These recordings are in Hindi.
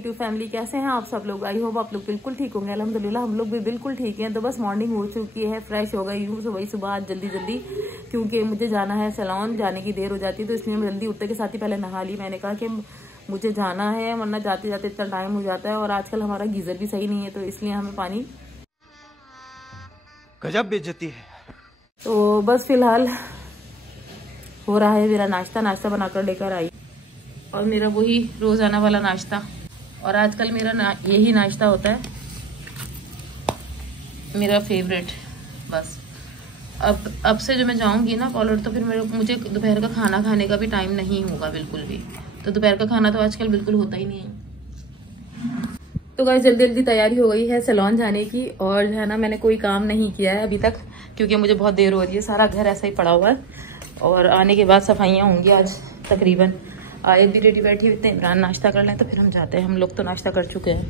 यूट्यूब फैमिली, कैसे हैं आप सब लोग। आई होप आप लोग बिल्कुल ठीक होंगे। अल्हम्दुलिल्लाह हम लोग भी बिल्कुल ठीक हैं। तो बस मॉर्निंग हो चुकी है, फ्रेश हो गई हूँ सुबह आज जल्दी क्योंकि मुझे जाना है सैलून, जाने की देर हो जाती है तो इसलिए मैं जल्दी उठते के साथ ही पहले नहा ली। मैंने कहा कि मुझे जाना है वरना जाते जाते इतना टाइम हो जाता है और आजकल हमारा गीजर भी सही नहीं है तो इसलिए हमें पानी गजब बेइज्जती है। तो बस फिलहाल हो रहा है मेरा नाश्ता बनाकर लेकर आई और मेरा वही रोजाना वाला नाश्ता। और आजकल मेरा यही नाश्ता होता है, मेरा फेवरेट। बस अब से जो मैं जाऊंगी ना कॉलेज तो फिर मुझे दोपहर का खाना खाने का भी टाइम नहीं होगा बिल्कुल भी। तो दोपहर का खाना तो आजकल बिल्कुल होता ही नहीं है। तो गाइस जल्दी तैयारी हो गई है सैलून जाने की। और जो है ना मैंने कोई काम नहीं किया है अभी तक क्योंकि मुझे बहुत देर हो रही है। सारा घर ऐसा ही पड़ा हुआ है और आने के बाद सफाइयाँ होंगी आज तकरीबन। आयत भी रेडी बैठी हुई, इतने इमरान नाश्ता कर लें तो फिर हम जाते हैं। हम लोग तो नाश्ता कर चुके हैं।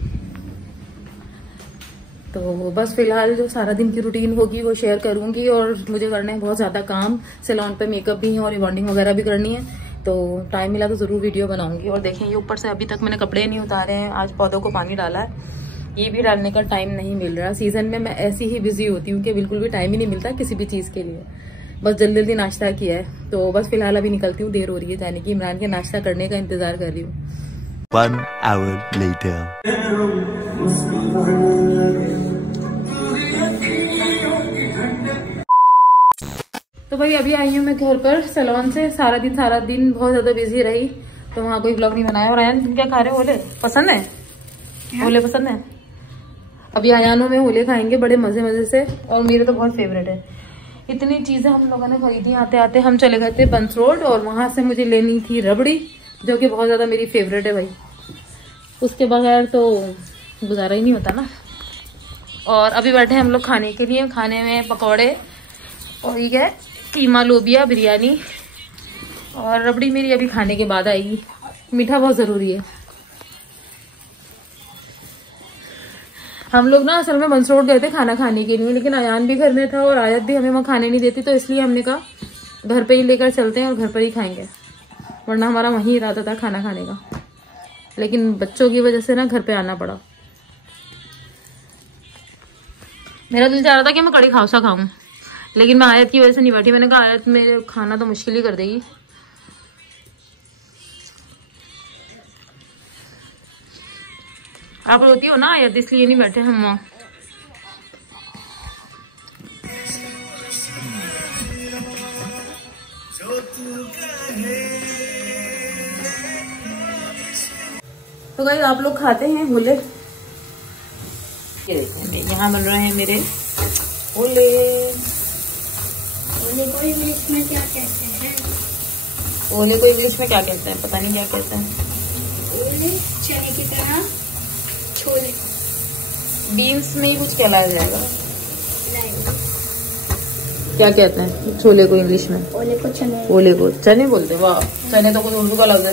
तो बस फिलहाल जो सारा दिन की रूटीन होगी वो शेयर करूंगी। और मुझे करना है बहुत ज़्यादा काम, सैलून पे मेकअप भी है और रिबॉन्डिंग वगैरह भी करनी है। तो टाइम मिला तो ज़रूर वीडियो बनाऊंगी। और देखें ये ऊपर से अभी तक मैंने कपड़े नहीं उतारे हैं, आज पौधों को पानी डाला है, ये भी डालने का टाइम नहीं मिल रहा। सीजन में मैं ऐसी ही बिजी होती हूँ कि बिल्कुल भी टाइम ही नहीं मिलता किसी भी चीज़ के लिए। बस जल्दी नाश्ता किया है तो बस फिलहाल अभी निकलती हूँ, देर हो रही है जाने की। इमरान के नाश्ता करने का इंतजार कर रही हूँ। 1 hour later. तो भाई अभी आई हूँ मैं घर पर सैलून से। सारा दिन बहुत ज्यादा बिजी रही तो वहाँ कोई ब्लॉग नहीं बनाया। और आयान तुम क्या खा रहे हो? ओले पसंद है? ओले पसंद है? अभी आयानों में ओले खाएंगे बड़े मजे से और मेरे तो बहुत फेवरेट है। इतनी चीजें हम लोगों ने खरीदी। आते आते हम चले गए थे बंस रोड और वहां से मुझे लेनी थी रबड़ी जो कि बहुत ज्यादा मेरी फेवरेट है भाई। उसके बगैर तो गुजारा ही नहीं होता ना। और अभी बैठे हम लोग खाने के लिए। खाने में पकौड़े और ये क्या है, कीमा लोबिया बिरयानी। और रबड़ी मेरी अभी खाने के बाद आएगी। मीठा बहुत जरूरी है। हम लोग ना असल में बंस रोड गए थे खाना खाने के लिए, लेकिन अयान भी घर में था और आयत भी हमें वहाँ खाने नहीं देती तो इसलिए हमने कहा घर पे ही लेकर चलते हैं और घर पर ही खाएंगे, वरना हमारा वहीं इरादा था खाना खाने का। लेकिन बच्चों की वजह से ना घर पे आना पड़ा। मेरा दिल चाह रहा था कि मैं कड़ी खाउसा खाऊं, लेकिन मैं आयत की वजह से नहीं बैठी। मैंने कहा आयत मेरे खाना तो मुश्किल ही कर देगी। आप रोती हो ना आयत, इसलिए नहीं बैठे हम वहाँ। तो गाइस आप लोग खाते हैं ओले? ये देखो यहाँ बन रहे हैं मेरे ओले। ओले को इंग्लिश में क्या कहते हैं? ओले को इंग्लिश में क्या कहते हैं? पता नहीं क्या कहते हैं। ओले चने की तरह छोले। बीन्स में ही कुछ कहलाया जाएगा। क्या कहते हैं छोले को इंग्लिश में? ओले को चने। ओले को चने बोलते हैं? वाह, चने तो कुछ उर्दू का लफ्ज है।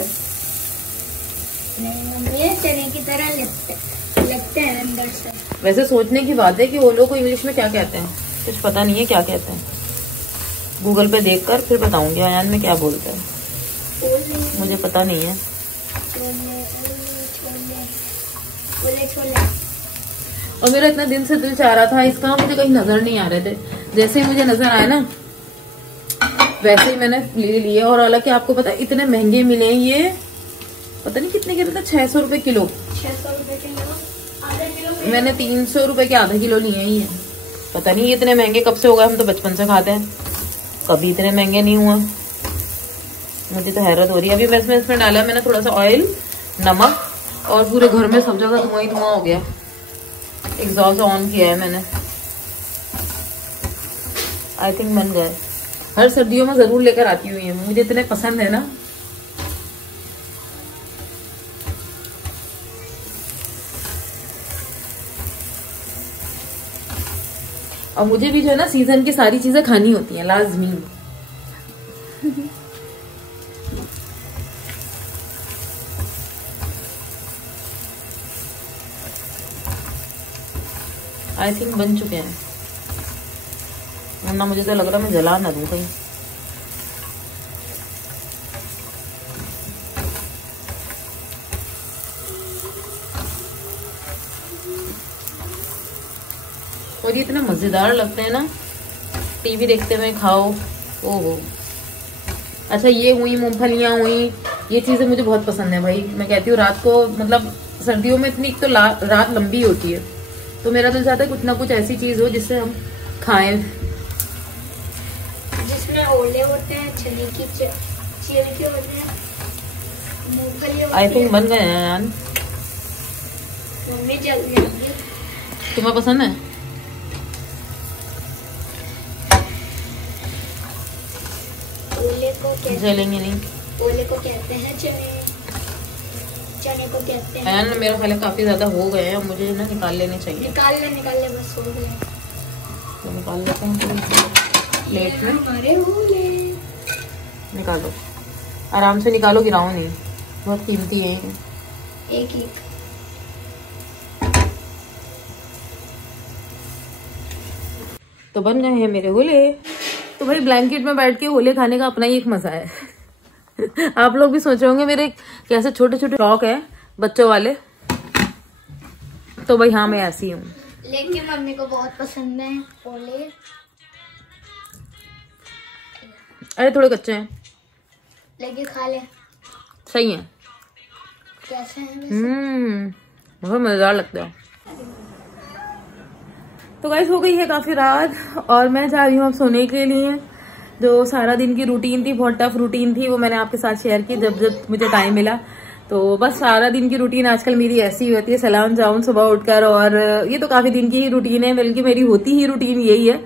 नहीं, चने की तरह लगते हैं अंदर से। वैसे सोचने की बात है कि ओलो को इंग्लिश में क्या कहते हैं, कुछ पता नहीं है क्या कहते हैं। गूगल पे देखकर फिर बताऊंगी अयान में क्या बोलते हैं, मुझे पता नहीं है। और मेरा इतना दिन से दिल चाह रहा था इसका, मुझे कहीं नजर नहीं आ रहे थे। जैसे ही मुझे नजर आया ना वैसे ही मैंने ले लिए। और हालांकि आपको पता है इतने महंगे मिले ये, पता नहीं कितने के थे, 600 रुपए किलो। 600 रुपए किलो, आधा किलो। मैंने 300 रुपए के आधा किलो लिए ही है। पता नहीं इतने महंगे कब से हो गए, हम तो बचपन से खाते हैं, कभी इतने महंगे नहीं हुआ। मुझे तो हैरत हो रही है। अभी मैं इसमें डाला मैंने थोड़ा सा ऑयल, नमक और पूरे घर में सब जगह धुआं ही धुआं हो गया। एग्जॉस्ट ऑन किया है मैंने, आई थिंक बन गए। हर सर्दियों में जरूर लेकर आती हुई है, मुझे इतने पसंद है ना। और मुझे भी जो है ना सीजन की सारी चीजें खानी होती हैं लाजमी। आई थिंक बन चुके हैं, वरना मुझे तो लग रहा मैं जला ना दूं कहीं। और ये इतने मजेदार लगते हैं ना, टीवी देखते हुए खाओ। ओहो। अच्छा ये हुई मूंगफलियां हुई, ये चीजें मुझे बहुत पसंद है भाई। मैं कहती हूँ रात को, मतलब सर्दियों में इतनी तो रात लंबी होती है, तो मेरा दिल चाहता है कुछ ना कुछ ऐसी चीज हो जिससे हम खाएं, जिसमें ओले होते हैं, चने की छिलके होते हैं, मूंगफली होती है। आई थिंक बन गए हैं यार। मम्मी जल जाएगी। तुम्हें पसंद है? ओले को जलेंगे नहीं। ओले को कहते हैं चने, चने को कहते हैं। यार मेरा ख्याल काफी ज्यादा हो गए हैं, मुझे ना निकाल लेने चाहिए। निकाल ले बस हो गए। तो निकाल लेते हैं प्लेट में। हमारे ओले निकालो, आराम से निकालो, गिराओ नहीं, बहुत कीमती है। एक एक तो बन गए हैं मेरे होले। तो भाई ब्लैंकेट में बैठ के होले खाने का अपना ही एक मजा है। आप लोग भी सोच रहे होंगे मेरे कैसे छोटे छोटे शौक है बच्चों वाले। तो भाई हाँ, मैं ऐसी हूँ। लेकिन मम्मी को बहुत पसंद है ओले। अरे थोड़े कच्चे हैं, लेकिन खा ले। सही है। कैसे हैं वैसे? बहुत मजेदार लगता है। तो गाइस हो गई है काफी रात और मैं जा रही हूँ अब सोने के लिए। जो सारा दिन की रूटीन थी, बहुत टफ रूटीन थी, वो मैंने आपके साथ शेयर की जब जब मुझे टाइम मिला। तो बस सारा दिन की रूटीन आजकल मेरी ऐसी होती है, सैलून जाऊं सुबह उठकर, और ये तो काफी दिन की ही रूटीन है, बल्कि मेरी होती ही रूटीन यही है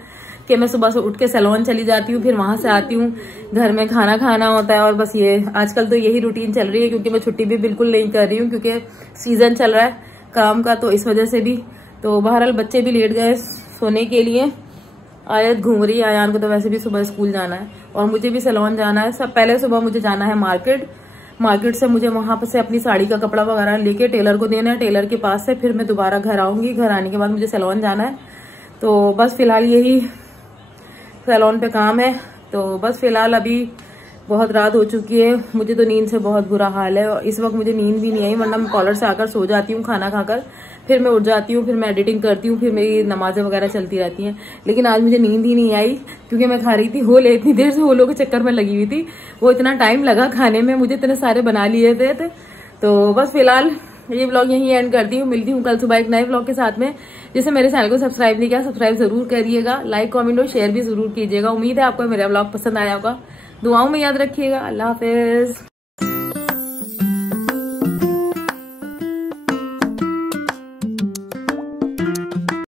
कि मैं सुबह से उठ के सैलून चली जाती हूँ, फिर वहां से आती हूँ, घर में खाना खाना होता है, और बस ये आजकल तो यही रूटीन चल रही है। क्योंकि मैं छुट्टी भी बिल्कुल नहीं कर रही हूँ, क्योंकि सीजन चल रहा है काम का, तो इस वजह से भी। तो बहरहाल बच्चे भी लेट गए सोने के लिए। आयत घूम रही है, आयान को तो वैसे भी सुबह स्कूल जाना है और मुझे भी सैलून जाना है। सब पहले सुबह मुझे जाना है मार्केट से मुझे वहां पर से अपनी साड़ी का कपड़ा वगैरह लेके टेलर को देना है, टेलर के पास से फिर मैं दोबारा घर आऊंगी। घर आने के बाद मुझे सैलून जाना है। तो बस फिलहाल यही सैलून पे काम है। तो बस फिलहाल अभी बहुत रात हो चुकी है, मुझे तो नींद से बहुत बुरा हाल है और इस वक्त मुझे नींद भी नहीं आई, वरना मैं कॉलर से आकर सो जाती हूँ खाना खाकर, फिर मैं उठ जाती हूँ, फिर मैं एडिटिंग करती हूँ, फिर मेरी नमाजें वगैरह चलती रहती हैं। लेकिन आज मुझे नींद ही नहीं आई क्योंकि मैं खा रही थी होले, इतनी देर से होलों के चक्कर में लगी हुई थी। वो इतना टाइम लगा खाने में, मुझे इतने सारे बना लिए थे। तो बस फिलहाल ये व्लॉग यहीं एंड करती हूँ। मिलती हूँ कल सुबह एक नए व्लॉग के साथ में। जिसे मेरे चैनल को सब्सक्राइब नहीं किया, सब्सक्राइब जरूर करिएगा, लाइक कमेंट और शेयर भी जरूर कीजिएगा। उम्मीद है आपको मेरा व्लॉग पसंद आया होगा। दुआओं में याद रखिएगा। अल्लाह हाफिज।